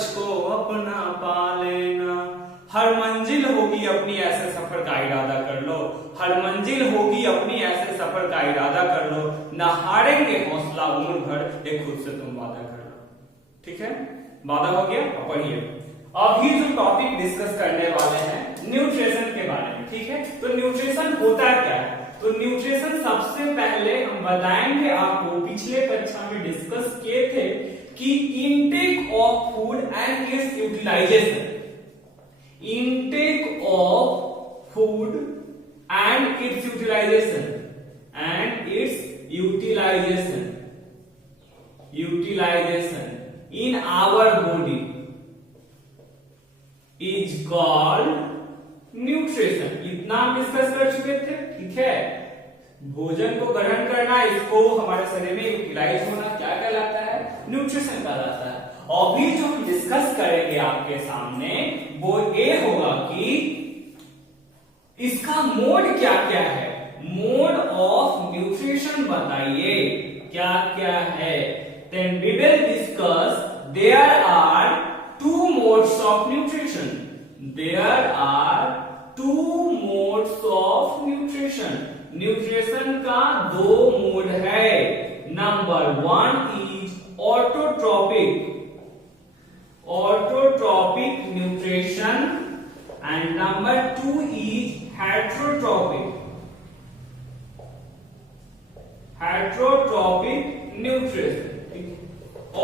सूरज को अपना पा लेना, हर मंजिल होगी अपनी ऐसे सफर का इरादा कर लो, हर मंजिल होगी अपनी ऐसे सफर का इरादा कर लो, न हारेंगे हौसला उम्र भर, ये खुद से तुम वादा कर लो। ठीक है, वादा हो गया। अब पढ़िए, अभी जो टॉपिक डिस्कस करने वाले हैं न्यूट्रिशन के बारे में। ठीक है, तो न्यूट्रिशन होता क्या है? तो न्यूट्रिशन सबसे पहले हम बताएंगे आपको, पिछले कक्षा में डिस्कस किए थे कि intake of food and its utilisation, intake of food and its utilization in our body is called nutrition। इतना हम डिस्कस कर चुके थे। ठीक है, भोजन को ग्रहण करना, इसको हमारे शरीर में यूटिलाइज होना क्या कहलाता है? न्यूट्रिशन कहलाता है। अभी जो हम डिस्कस करेंगे आपके सामने वो ये होगा कि इसका मोड क्या क्या है, मोड ऑफ न्यूट्रिशन बताइए क्या क्या है। Then we will discuss there are two modes of nutrition, there are two modes of nutrition. Nutrition का दो मोड है। Number one is autotrophic, autotropic nutrition, and number two is heterotropic nutrition।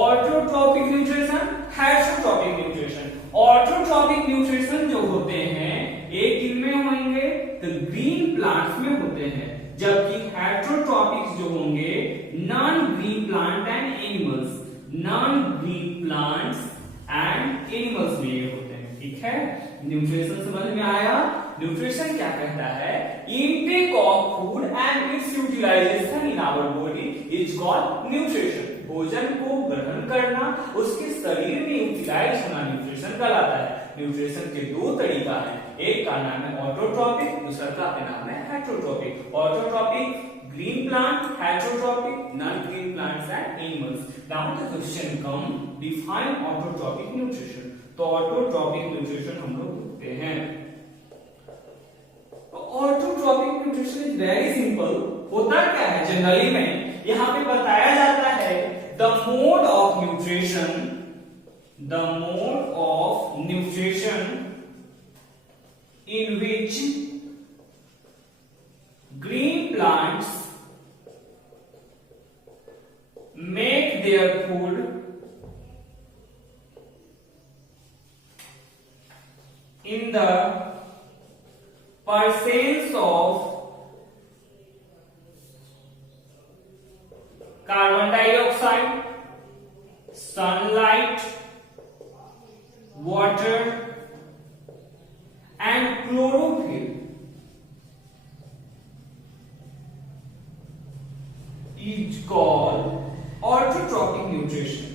Autotrophic nutrition, heterotrophic nutrition. Autotrophic nutrition जो होते हैं एक इनमें होंगे तो ग्रीन प्लांट्स में होते हैं, जबकि हेटेरोट्रोपिक जो होंगे non green plant and animals, non green plants and animals में ये होते हैं। ठीक है, न्यूट्रिशन समझ में आया? न्यूट्रिशन क्या कहता है? Intake of food and its utilisation in our body is called nutrition. भोजन को ग्रहण करना, उसके शरीर में यूटिलाइज होना न्यूट्रिशन कहलाता है। न्यूट्रिशन के दो तरीका है, एक का नाम है ऑटोट्रोपिक, दूसरा का नाम है heterotrophic. Autotrophic green plant, heterotropic, non-green plants and animals. Now the question come, define autotrophic nutrition। तो autotrophic nutrition हम लोग देखते हैं। तो autotrophic nutrition is very simple। होता क्या है जनरली में? यहाँ पे बताया जाता है the mode of nutrition in which green plants make their food in the presence of carbon dioxide, sunlight, water and chlorophyll is called autotrophic nutrition,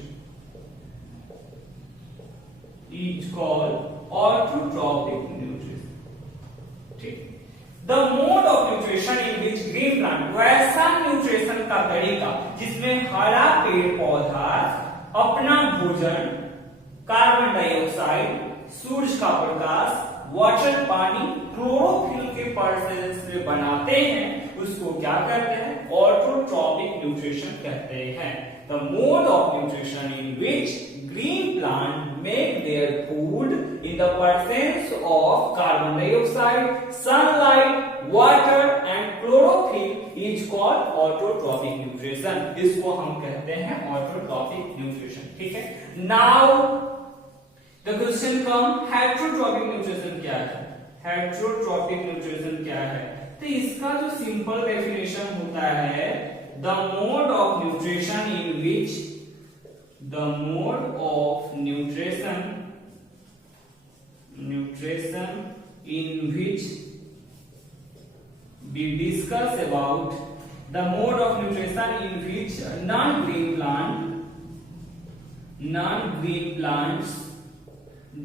is called autotrophic nutrition। ठीक, the mode of nutrition in which green plant, वैसा nutrition का तरीका जिसमें हरा पेड़ पौधा अपना भोजन कार्बन डाइऑक्साइड, सूरज का प्रकाश, वाटर पानी, क्लोरोफिल के प्रेजेंस में बनाते हैं, उसको क्या कहते हैं? ऑटोट्रोपिक न्यूट्रिशन कहते हैं। The mode of nutrition in which green plant make their food in the presence of carbon dioxide, sunlight, water and chlorophyll is called autotrophic nutrition. इसको हम कहते हैं ऑटोट्रोपिक न्यूट्रिशन। ठीक है, now the question come, heterotrophic nutrition क्या है? हेटेरोट्रोपिक nutrition क्या है? तो इसका जो सिंपल डेफिनेशन होता है, the mode of nutrition in which, the mode of nutrition in which we discuss about the mode of nutrition in which non-green plants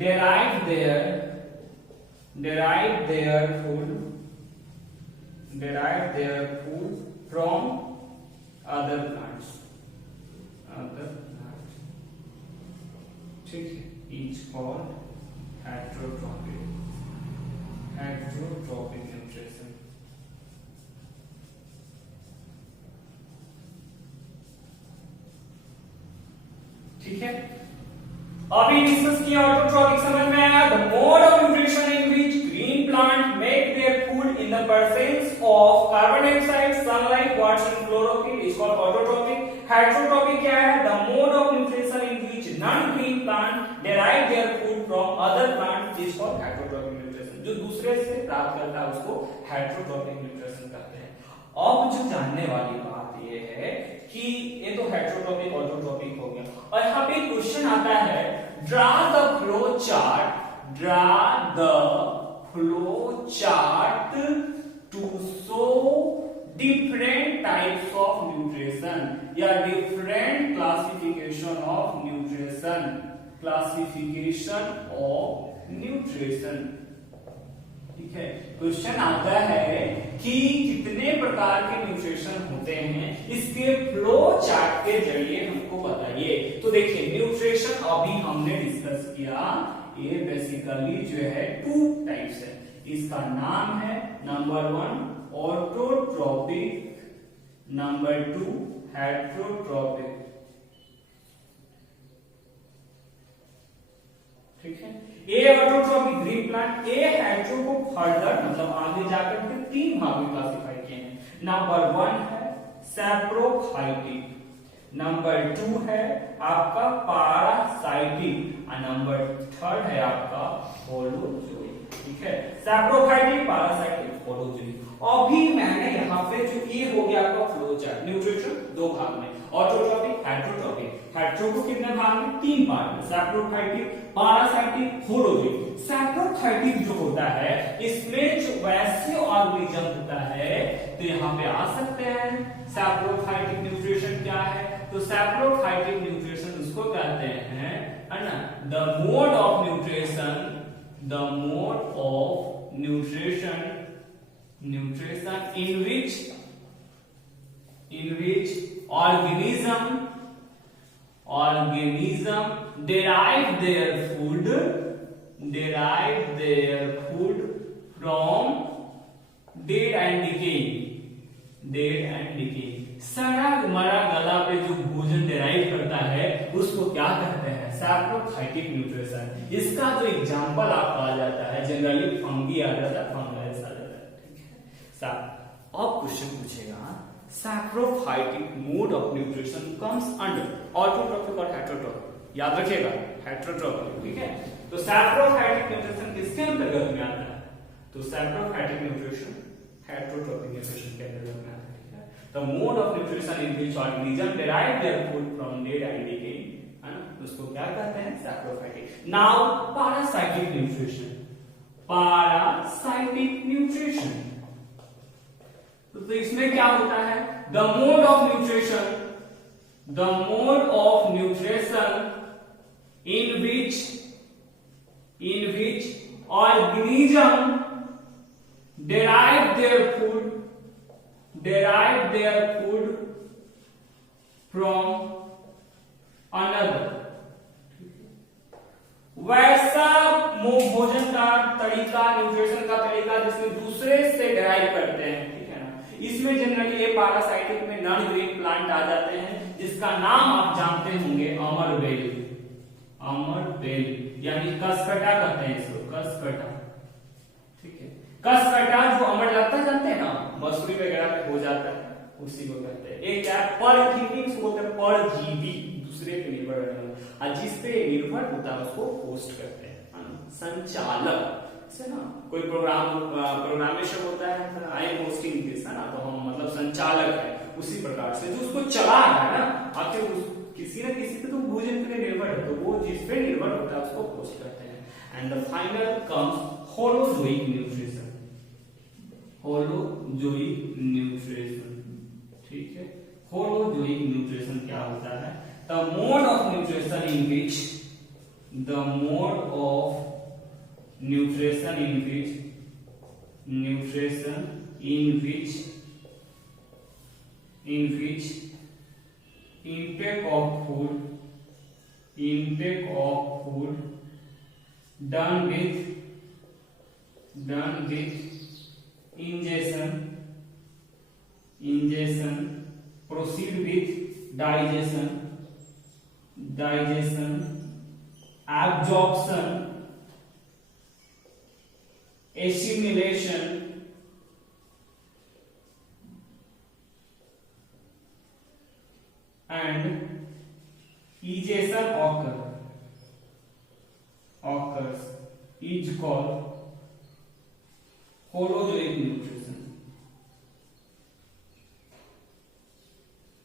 derive their food from other plants। ठीक है, is called heterotrophic nutrition। ठीक है, अभी discuss किया autotrophic, समझ में आया? The mode of nutrition in which green plant make their food in the presence of carbon dioxide, sunlight, water and chlorophyll is called autotrophic. Heterotrophic क्या है? The mode of nutrition in which non green plant derive their food from other plant is called heterotrophic nutrition. जो दूसरे से प्राप्त करता है उसको heterotrophic nutrition कहते हैं। अब जो जानने वाली बात ये है कि ये तो हेटरोट्रॉपिक ऑटोट्रॉपिक हो गया, और यहाँ पे क्वेश्चन आता है draw the flow chart to show different types of nutrition या डिफरेंट क्लासिफिकेशन ऑफ न्यूट्रिशन। ठीक है, क्वेश्चन आता है कि कितने प्रकार के न्यूट्रिशन होते हैं, इसके फ्लो चार्ट के जरिए हमको बताइए। तो देखिए न्यूट्रिशन अभी हमने डिस्कस किया, ये बेसिकली जो है 2 टाइप्स है। इसका नाम है नंबर 1 ऑटोट्रॉपिक, नंबर 2 हेटरोट्रॉपिक। ठीक है, ए ऑटोट्रॉपिक ग्रीन प्लांट, ए हेट्रो को फर्दर मतलब आगे जाकर के 3 भाग में क्लासिफाई किए हैं। नंबर 1 है सैप्रोफाइटिक, नंबर 2 है आपका पैरासाइटिक, और नंबर 3 है आपका होलोजोइक। ठीक है, सैप्रोफाइटिक, पैरासाइटिक, होलोजोइक। अभी मैंने यहाँ पे जो ये हो गया आपका फ्लो चार्ट, न्यूट्रिशन 2 भाग में, ऑटोट्रॉपिक, हेटरोट्रॉपिक। हेट्रो को कितने भाग में? 3 भाग में, सैप्रोफाइटिक, पैरासाइटिक, होलोजोइक। सैप्रोफाइटिक जो होता है इसमें जो वैसे ऑर्गेनिज्म होता है, तो यहाँ पे आ सकते हैं सैप्रोफाइटिक न्यूट्रिशन क्या है। तो सैप्रोफाइटिक न्यूट्रिशन उसको कहते हैं, है ना, the mode of nutrition in which organism derive their food from dead and decaying। सड़ा मरा गला पे जो भोजन डेराइव करता है उसको क्या कहते हैं? Saprophytic nutrition. इसका जो एग्जांपल आपको आ जाता है, जनरली फंगी आ जाता है, फंगस आ जाता है। ठीक है, अब क्वेश्चन पूछेगा saprophytic mode of nutrition comes under autotrophic और हेटरोट्रॉपिक। याद रखिएगा हेटरोट्रॉपिक। ठीक है, तो सैप्रोफाइटिक न्यूट्रिशन किसके अंतर्गत में आता है? तो सैप्रोफाइटिक न्यूट्रिशन हेटरोट्रॉपिक न्यूट्रिशन के अंतर्गत में आता है। The mode of nutrition in which organism derive their food from dead and decaying, है ना, उसको क्या कहते हैं? सैप्रोफाइटिक। Now parasitic nutrition, तो इसमें क्या होता है? The mode of nutrition in which organism derive their food from another। वैसा भोजन का तरीका, न्यूट्रिशन का तरीका जिसमें दूसरे से डेराइव करते हैं। ठीक है ना, इसमें जनरली ये पैरासाइटिक में नॉन ग्रीन प्लांट आ जाते हैं, जिसका नाम आप जानते होंगे अमरबेल, यानी कसकटा कहते हैं इसको, कसकटा। ठीक है, कसकटा जो अमर लगता जानते हैं ना, मसूरी वगैरह पे हो जाता है, उसी को कहते हैं। एक क्या परजीवी बोलते हैं, परजीवी दूसरे पे निर्भर रहने वाला, और जिस पे निर्भर होता है उसको होस्ट करते हैं, संचालक। से ना कोई प्रोग्रामेशन होता है, आई एम होस्टिंग दिस, है ना, तो हम मतलब संचालक है। उसी प्रकार से जो उसको चला रहा है ना, आखिर किसी न किसी पे तो भोजन पे निर्भर है, तो वो जिस पे निर्भर होता है उसको होस्ट करते हैं। And the final comes holozoic nutrition. ठीक है, होलोजोइक न्यूट्रिशन क्या होता है? The mode of nutrition in which intake of food done with ingestion, proceed with digestion, absorption, assimilation, and egestion occurs is called holozoic nutrition।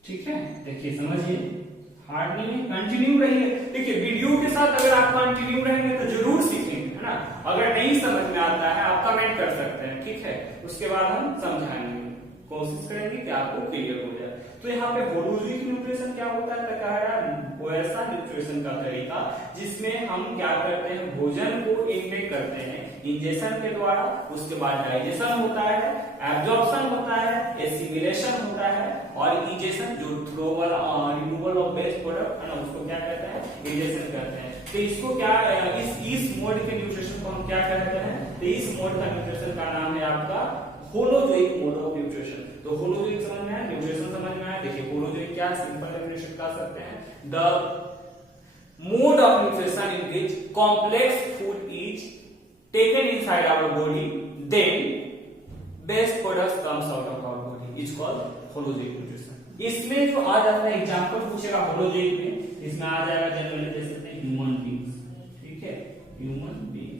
ठीक है, देखिए समझिए, hard नहीं है, कंटिन्यू रहिए। देखिए वीडियो के साथ अगर आप कंटिन्यू रहेंगे तो जरूर सीखेंगे, है ना। अगर नहीं समझ में आता है आप कमेंट कर सकते हैं, ठीक है, उसके बाद हम समझाएंगे, कोशिश करेंगे कि आपको क्लियर हो जाए। तो यहाँ पे होलोजिक न्यूट्रिशन क्या होता है, कहा वो ऐसा न्यूट्रिशन का तरीका जिसमें हम क्या करते हैं, भोजन को इनटेक करते हैं इंजेक्शन के द्वारा, उसके बाद डाइजेशन होता है, एब्जॉर्प्शन होता है, एसिमिलेशन होता है, और इजेशन जो थ्रोवल रिमूवल ऑफ वेस्ट प्रोडक्ट है ना, उसको क्या कहते हैं, इजेशन कहते हैं। तो इसको क्या इस मोड के न्यूट्रिशन को हम क्या कहते हैं, तो इस मोड का न्यूट्रिशन का नाम है आपका होलोजोइक मोड ऑफ न्यूट्रिशन। तो होलोजोइक समझ में आया, न्यूट्रिशन समझ में आया। देखिए होलोजोइक क्या, सिंपल डेफिनेशन कह सकते हैं, the mode of nutrition in which complex food is taken inside our body, then waste products comes out of our body, is called holozoic nutrition. इसमें जो आ जाता है, एग्जांपल पूछेगा होलोजोइक में, इसमें आ जाएगा जनरली जैसे ह्यूमन बीइंग्स, ठीक है, ह्यूमन बीइंग्स,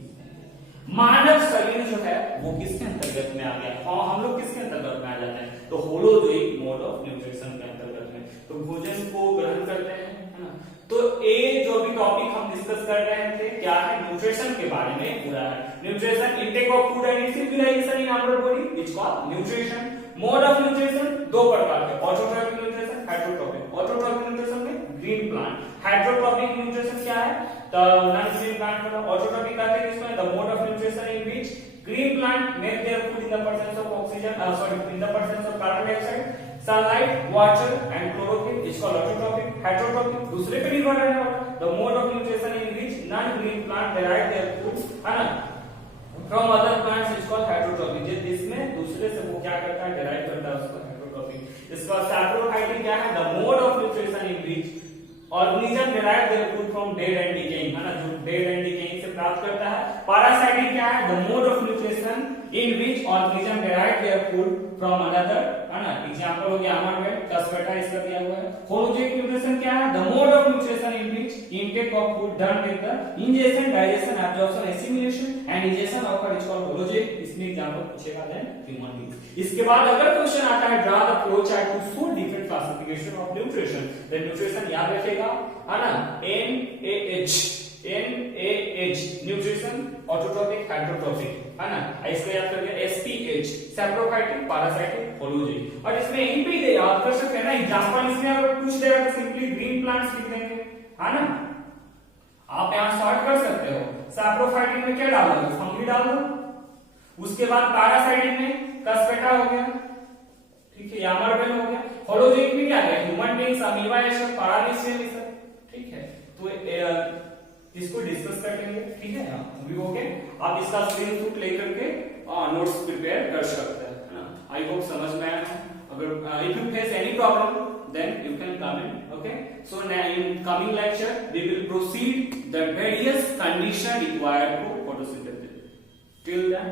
मानव शरीर जो है वो किसके अंतर्गत में आ गया, और हम लोग किसके अंतर्गत में आ जाते हैं, तो होलोजोइक मोड ऑफ न्यूट्रिशन के अंतर्गत में। तो भोजन को ग्रहण करते हैं, है ना। तो ये जो भी टॉपिक हम डिस्कस कर रहे थे क्या है, न्यूट्रिशन के बारे में पूरा है। Nutrition, intake of food and its utilisation in our body, it's called nutrition. Mode of nutrition दो प्रकार के, autotrophic nutrition, heterotrophic. Autotrophic nutrition में ग्रीन प्लांट, हाइड्रोट्रॉपिक न्यूट्रिशन क्या है, द नॉन ग्रीन प्लांट का। ऑटोट्रॉपिक कहते हैं इसमें the mode of nutrition in which green plant make their food in the presence of oxygen, in the presence of carbon dioxide, sunlight, water and chlorophyll, is called autotrophic. Heterotrophic दूसरे पे निर्भर रहने वाला, the mode of nutrition in which non-green plant derive their food, है ना, from other plants, is called heterotrophic। जिसमें दूसरे से वो क्या करता है, derive करता है, उसको heterotrophic। इसका saprophytic क्या है, the mode of nutrition in which organism derive their food from dead and decaying, है ना, जो dead and decaying से प्राप्त करता है। पैरासाइटिक क्या है, the mode of nutrition in which organism derive their food from another, है ना, एग्जांपल हो गया अमरवेल, कसकटा इसका दिया हुआ है। होलोजोइक न्यूट्रिशन क्या है, the mode of nutrition in which intake of food done with the ingestion, digestion, absorption, assimilation and ingestion occur is called holozoic। इसमें एग्जांपल पूछेगा देन ह्यूमन बीइंग। इसके बाद अगर क्वेश्चन आता है draw the flow chart to show different classification of nutrition, then nutrition याद रखेगा, है ना, NaH न्यूट्रिशन, ऑटोट्रॉपिक, हाइड्रोट्रॉपिक, है ना, इसको याद करके SPH सैप्रोफाइटिक, पैरासाइटिक, होलोजोइक। और इसमें यहीं पे याद कर सकते हैं ना, एग्जांपल इसमें अगर पूछ देगा तो सिंपली ग्रीन प्लांट्स लिख देंगे, है ना। आप यहां सॉर्ट कर सकते हो, सैप्रोफाइटिक में क्या डालोगे, फंगी डाल दो, उसके बाद पैरासाइटिक में कसपेटा हो गया, ठीक है, यामरवेल हो गया। होलोजोइक में क्या है, ह्यूमन बीइंग्स, अमीबा, ये सब पैरामीशियम, ये सब, ठीक है। तो इसको डिस्कस कर लेंगे, ठीक है, अभी हो गए। आप इसका स्क्रीनशॉट लेकर के नोट्स प्रिपेयर कर सकते हैं, है ना। आई होप समझ में आया। अगर if you face any problem then you can comment, okay. So in coming lecture we will proceed the various condition required for photosynthesis. Till then